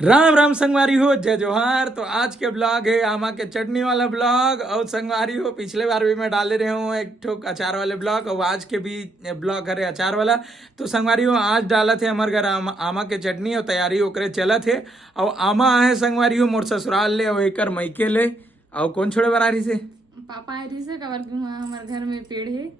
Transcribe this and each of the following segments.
राम राम संगवारी हो, जय जोहार। तो आज के ब्लॉग है आमा के चटनी वाला ब्लॉग। और संगवारी हो, पिछले बार भी मैं डाले रहे हूँ एक ठोक अचार वाले ब्लॉग, और आज के भी ब्लॉग है अचार वाला। तो संगवारी हो, आज डाला थे हमारे घर आमा के चटनी और तैयारी ओकरे चला थे। और आमा है संगवारी हो मोर ससुराल ले और एकर मैके ले। और कौन छोड़े बरारी से पापा आई से कवर हमारे घर में पेड़ है।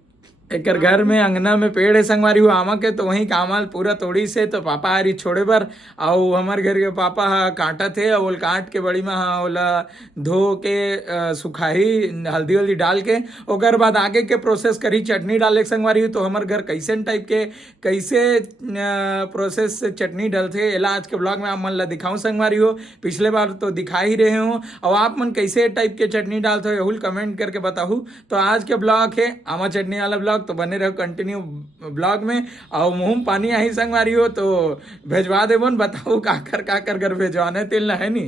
एकर घर में अंगना में पेड़ है संगवारी हुआ आमा के, तो वहीं कामाल पूरा तोड़ी से तो पापा आ रही छोड़े बर। और हमारे घर के पापा हा काटा थे और ओल काट के बड़ी में हा ओला धो के सुखाही हल्दी वल्दी डाल के ओकर बाद आगे के प्रोसेस करी चटनी डाले के संगवारी हो। तो हमारे घर कैसे टाइप के कैसे प्रोसेस से चटनी डलते एला आज के ब्लॉग में आप मन ला दिखाऊं संगवारी हो। पिछले बार तो दिखा ही रहे हो, और आप मन कैसे टाइप के चटनी डालते हो यहुल कमेंट करके बताऊँ। तो आज के ब्लॉग है आमा चटनी वाला ब्लॉग, तो बने रहो कंटिन्यू ब्लॉग में। और मुंह में पानी आई संगवारी हो तो भेजवा देवन, बताओ काकर घर भेजवाने तेल ना है नी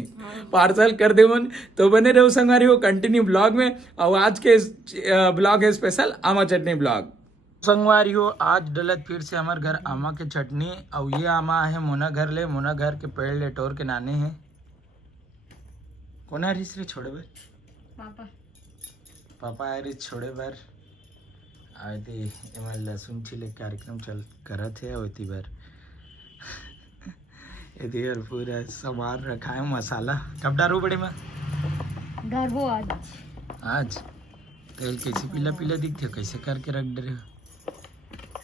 पार्सल कर देवन। तो बने रहो संगवारी हो कंटिन्यू ब्लॉग में। और आज के ब्लॉग है स्पेशल आमा चटनी ब्लॉग। संगवारी हो, आज डलत फिर से हमारे घर आमा के चटनी। और ये आमा है मोना घर ले, मोना घर के पेड़ ले टोर के नाने हैं। कोना रिस रे छोड़े बर पापा आ रही छोड़े बर आए थे। एमन लहसुन छिले कार्यक्रम चल करत है और बार इधर पूरा सामान रखा है। मसाला कब डालू बड़े में डालबो आज तेल कैसे पीला पीला दिखते हो, कैसे करके रख दे रहे हो?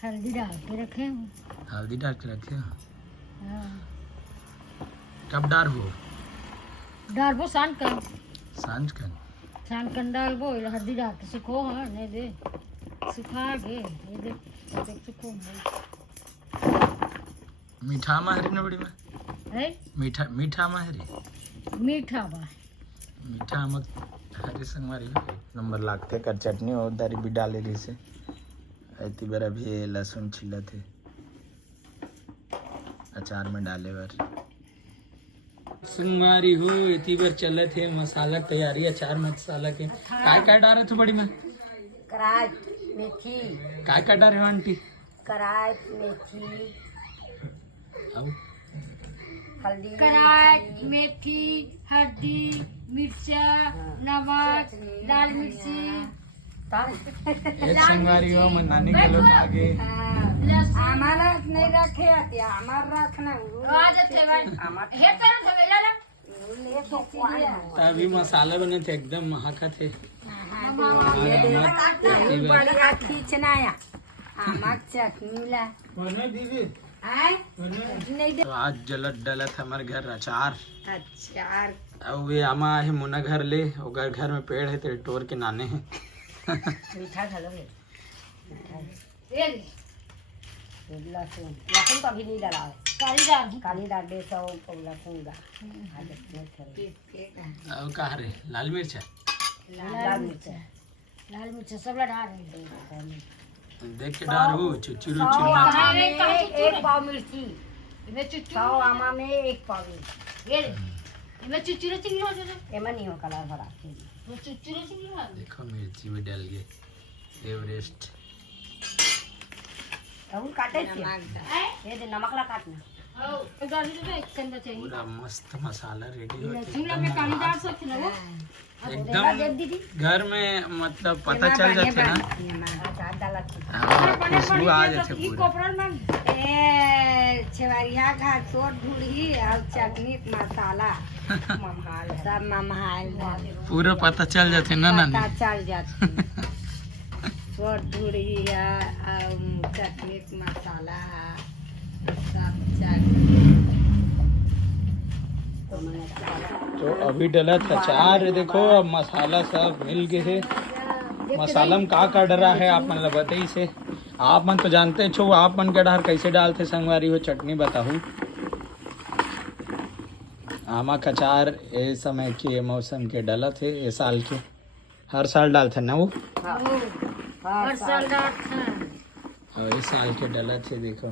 हल्दी डाल के रखे हूँ। हल्दी डाल के रखे हो? हाँ। कब डालबो? डालबो सान कर डालबो हल्दी डाल के सुखो। हाँ नहीं दे सुखा के ये देख सुखो मीठा माहरी न बड़ी में है मीठा माहरी मीठा बा मीठा मत हरी संगवारी हो। नंबर लागते कर चटनी और दारी भी डाले रही से ऐती बार अभी लहसुन छिला थे अचार में डाले बार संगवारी हो। इतनी बार चले थे मसाला तैयारी अचार मसाला के काय डाले थे बड़ी में? कराई मेथी काय डाले हो आंटी? कराई मेथी अब हल्दी कराई मेथी हल्दी मिर्चा नमक लाल मिर्ची एक संगवारी हो मन नानी के लोग आगे हमारा नहीं रखे आते हमारा रखना हे करो सवेला तभी मसाला बने थे एकदम महाका थे। बढ़िया खींचनाया आमक चटनी ला तो आज जलत डलत हमारे घर अचार। अचार अब वे आमा है मुना घर ले और घर में पेड़ है तेरे टोर के नाने हैं। मीठा खा लो लहसुन लहसुन तो अभी नहीं डाला है काली डाल दे तो लहसुन का और कहा रे लाल मिर्च लाल मिर्च सब डाल रहे देख के डारू चुचुरु चुरना एक पाव मिर्ची पाव आमा में एक पाव चुचुरे चिंगी हो जाए एमा नहीं हो कलर भरा चुचुरे चिंगी देखो मिर्ची भी डल गई एवरेस्ट अब काटे ये दे नमक ला काटना पूरा मस्त मसाला रेडी हो एकदम एकदम घर में मतलब पता चल जाते ना खुशबू आ जाते पूरा। छेवरिया घाट चोट ढूंढी और चटनी मसाला सब ममहाल पूरा पता चल जाते ना नानी पता चल जाते चोट ढूंढी चटनी मसाला सब तो अभी डला अचार देखो। अब मसाला सब मिल गए है। मसाला में का डरा है आप मन बताई से। आप मन तो जानते छो आप मन के डार कैसे डालते संगवारी हो चटनी बताऊँ। आमा का अचार ये समय के मौसम के डला थे ये साल के हर साल डालते ना वो हर साल और इस साल के डला थे। देखो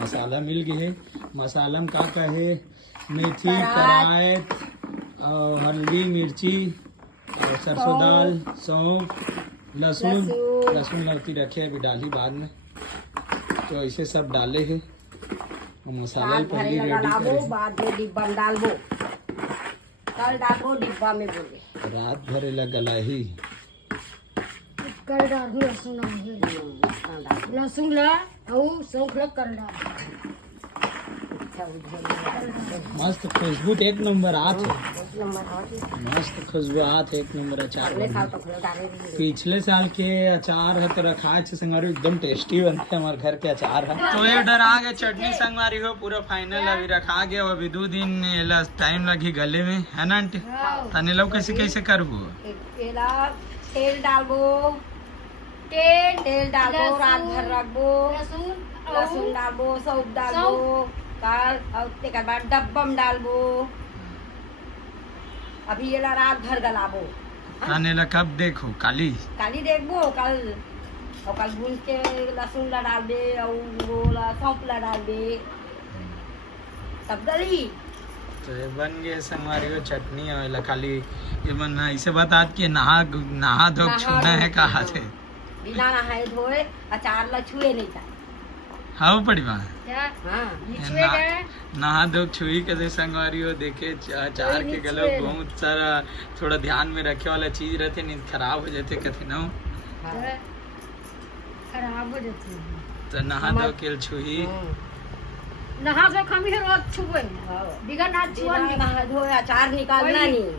मसाला मिल गए है। मसाला में का है मेथी कराई और हल्दी मिर्ची और सरसों दाल सौंफ लहसुन लड़ती रखे अभी डाली बाद में। तो ऐसे सब डाले हैं मसाला रात भरे पहले लगा रेडी लाबो करे, बाद में डिब्बा में डालबो, कल डालबो डिब्बा में बोले रात भरे लगा ही। कल डाल लहसुन लहसुन ला और सौंफ ला कल डाल। मस्त खुशबू तो एक नंबर आत है, मस्त खुशबू आत है, एक नंबर अचार बन। पिछले साल के अचार है तो रखा है संगवारी, एकदम टेस्टी बनते हैं हमारे घर के अचार है। तो ये डर आ गए चटनी संगवारी हो पूरा फाइनल अभी रखा गया, अभी 2 दिन टाइम लगी गले में है ना आंटी। तने लोग कैसे कैसे करबो, तेल डालबो, तेल डालबो, रात भर रखबो, लहसुन डालबो, सौंफ डालबो, काल और तेकर बाद डब्बा में डालबो, अभी ये ला रात भर गलाबो। तने ला कब देखो काली देखबो कल भून के लहसुन ला डालबे और वो ला सौंफ ला डालबे तब गली। तो ये बन गए संगवारी हो चटनी और खाली ये मन ऐसे बता कि नहा धो छूना है कहा से, बिना नहाए धोए अचार ला छुए नहीं था। हाँ पड़ी बात हाँ नहा धो छुई के संगवारी हो देखे अचार के गलो बहुत सारा थोड़ा ध्यान में रखे वाला चीज रहते, नहीं खराब हो जाते कथे न खराब हो जाती है। तो नहा धो के छुई नहा के खमी है रोज छुए बिगर ना छुआ नहा धोए अचार निकालना नहीं,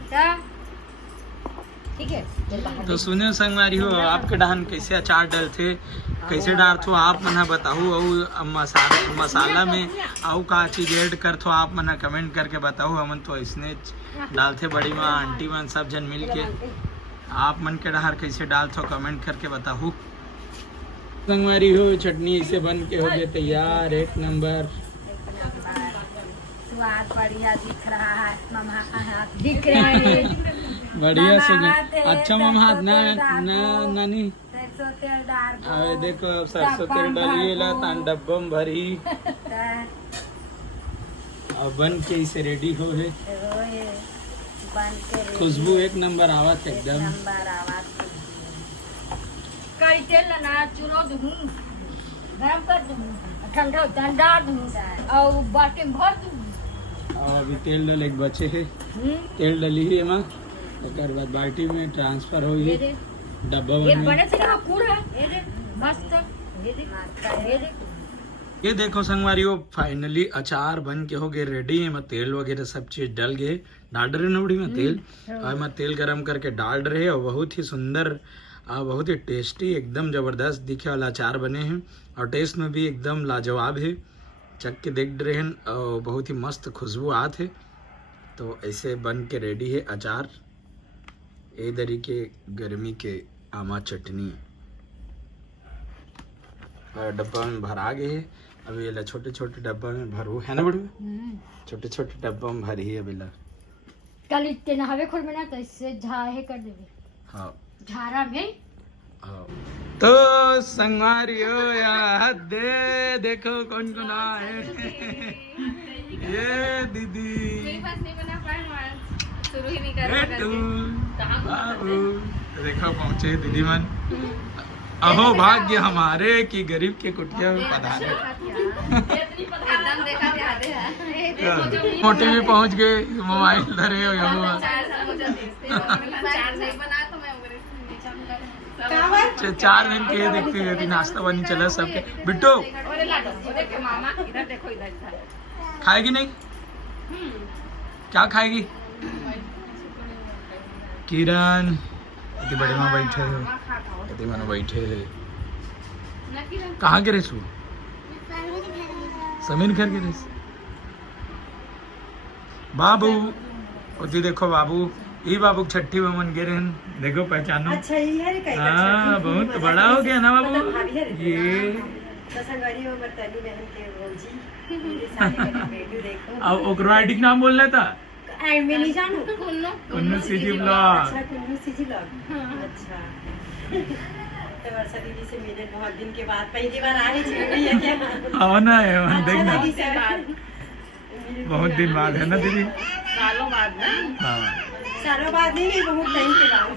ठीक है। तो सुने संगवारी हो आपके डहान कैसे अचार डलते, कैसे डालते हो आप मना बताओ, और मसाला में और का चीज ऐड करते हो आप मना कमेंट करके बताओ। हमन तो इसने डालते बड़ी माँ आंटी मन सब जन मिल के, आप मन के डहार कैसे डालते हो कमेंट करके बताओ। संगवारी हो चटनी इसे बन के हो गए तैयार, एक नंबर स्वाद बढ़िया दिख रहा है, मामा का हाथ दिख रहा है बढ़िया से। अच्छा मामा हाथ ना नानी सरसों तेल डाल अरे देखो अब सरसों तेल डालिए ला तान डब्बा में भरी अब बन के इसे रेडी हो है। बन के खुशबू एक नंबर आवत है एकदम। नंबर आवाज कई तेल ना चूरो दूँ गरम कर दूँ ठंडा डाल दूँ और बाटी में भर दूँ। और अभी तेल डल एक बचे है, तेल डली है माँ, एक बाद बाल्टी में ट्रांसफर हो ये गई देख डब्बा ये में। बने से ना पूरा ये देख मस्त ये देख ये देखो संगवारी हो फाइनली अचार बन के हो गए रेडी है। मैं तेल वगैरह सब चीज डल गए, डाल रहे नबड़ी में तेल, और मैं तेल गरम करके डाल रहे और बहुत ही सुंदर बहुत ही टेस्टी एकदम जबरदस्त दिखे वाला अचार बने हैं, और टेस्ट में भी एकदम लाजवाब है। चख के देख रहे हैं और बहुत ही मस्त खुशबू आत है। तो ऐसे बन के रेडी है अचार, ए दरी के गर्मी के आमा चटनी और डब्बा में भरा गए है। अभी ये छोटे छोटे डब्बा में भरू है ना, बड़े छोटे छोटे डब्बा में भरी है अभी ला। कल इतने नहावे खोल में ना तो इससे झाहे कर देवे हाँ झारा में। हाँ तो संगवारी हो यार दे देखो कौन कौन आए ये दीदी मेरे पास नहीं बना पाए, शुरू ही नहीं कर बेटू बाबू देखो पहुंचे दीदी मन। अहो भाग्य हमारे कि गरीब के कुटिया में पधारे। एकदम देखा ध्यान है मोटी भी पहुंच गए, मोबाइल धरे हो यहाँ चार नहीं बना तो मैं 4 दिन के देखते रहती नाश्ता बनी चला सबके। बिट्टू मामा इधर देखो, इधर खाएगी नहीं, क्या खाएगी? किरण इतनी बड़े माँ बैठे है, इतनी मानो बैठे है। कहाँ के रेसू समीर घर के रेस बाबू उदी देखो बाबू ये बाबू छठी बमन गिरे देखो पहचानो। अच्छा ये है कहीं हाँ बहुत बड़ा हो गया ना बाबू ये। संगवारी में बर्तनी बहन के रोजी मेरे सारे बेटू देखो अब ओकरोआइडिक नाम बोलना था एंड में नहीं जानू कुन्नू सीजी ब्लॉग। अच्छा कुन्नू सीजी ब्लॉग अच्छा तो वर्षा दीदी से मिले बहुत दिन के बाद, पहली बार आ रही थी है क्या? हाँ ना है देखना दीदी से बात बहुत दिन बाद है ना दीदी, सालों बाद ना, हाँ सालों बाद नहीं बहुत टाइम के बाद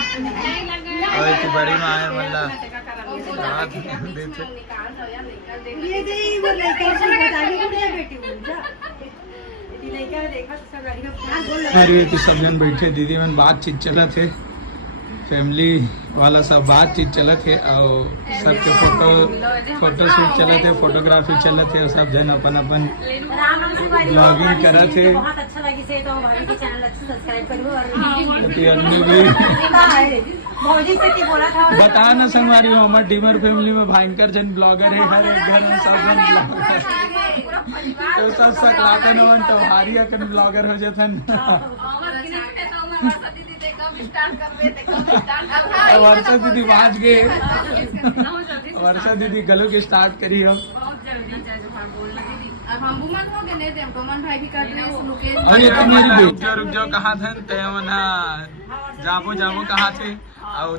और की बड़ी माँ है मतलब बात देते ये दे वो लड़का से बताइए बुढ़िया बेटी बोल जा ये लड़का देखा तो सब गाड़ी का बोल अरे तो सब जन बैठे दीदी मन बातचीत चला थे फैमिली वाला सब बातचीत चला थे और सबके फोटो शूट चला थे फोटोग्राफी चला थे और सब जन अपन ब्लॉगिंग करा थे बहुत अच्छा लगी से तो भाभी के चैनल अच्छे सब्सक्राइब करो और अन्नू भी भौजी से की बोला था बता ना संगवारी हो हमारे डीमर फैमिली में भयंकर जन ब्लॉगर है हर एक घर में सब जन ब्लॉगर तो सब सकलातन होन तो हारी अकन ब्लॉगर हो जतन वर्षा दीदी पहुंच गए वर्षा दीदी गलो की स्टार्ट करी हो अब हम बुमन हो गए नहीं थे हम बुमन भाई भी कर रहे हैं मुकेश अरे तो मेरी रुक जाओ कहाँ थे ते मना जाबो जाबो कहाँ थे और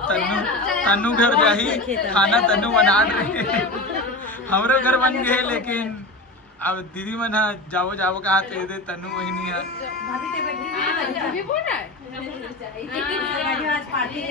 तन्नू घर जाही खाना तन्नू बना रहे हमरो घर बन गए लेकिन अब दीदी मन जाबो जाबो कहाँ थे दे तन्नू वही नहीं है भाभी ते बैठी अभी बोल रहा है आज पार्टी